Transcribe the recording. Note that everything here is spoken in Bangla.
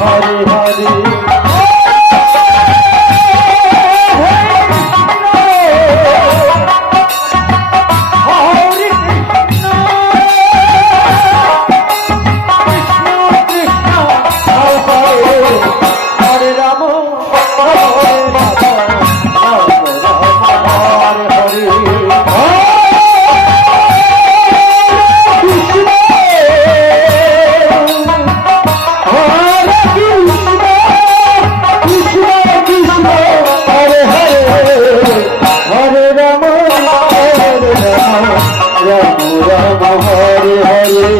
হরে হরে রাম হরে